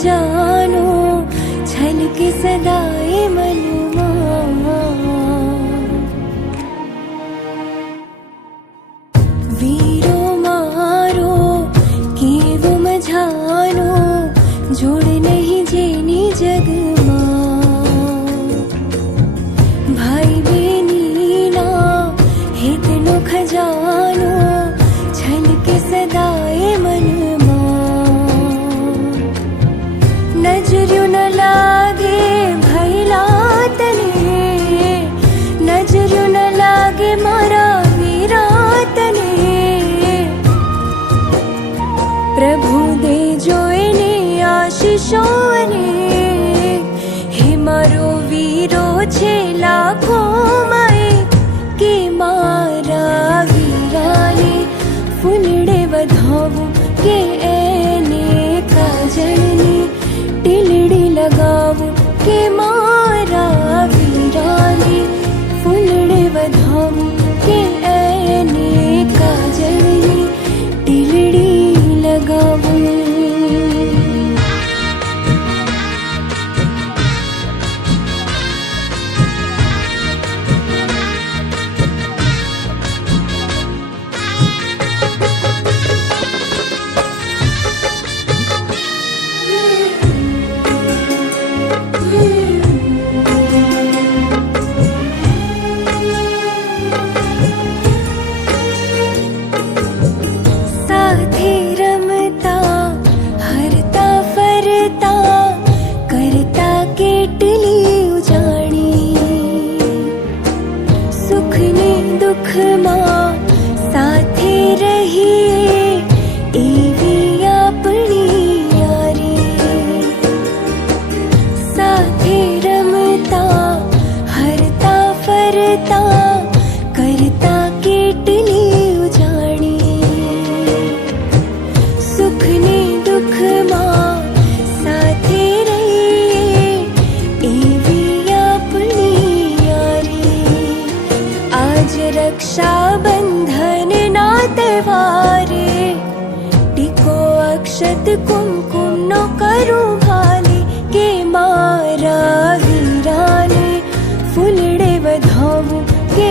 खजानो छलके सदाए मनमा। वीरो मारो केवो मझानो जोड़ नहीं जेनी जगमा। भाई बेनीना हितनो खजानो छलके सदाए मनमा। नजरियों न लागे भैला तने, नजरियों न लागे मारा वीरा तने। प्रभु दे जोईने आशीषोने, हे मारो वीरो छे लाखो माए के मारा वीराने फूलड़े वधावू के एने काजळनी टीलड़ी लगावू के मारा वीराने फूलड़े वधावू के एने काजळनी टीलड़ी लगावू। साथे रमता हरता फरता करता केटली उजाणी। सुख ने दुख मां साथे रहीए एवी आपणी यारी। साथे रमता हरता फरता करता केटली उजाणी। सुख ने दुख मां साथे रहीए एवी आपणी यारी। आज रक्षा बंधन ना तहेवारे टीको अक्षत कुमकुम नो करूं भाले के मारा वीराने फूलड़े वधावू के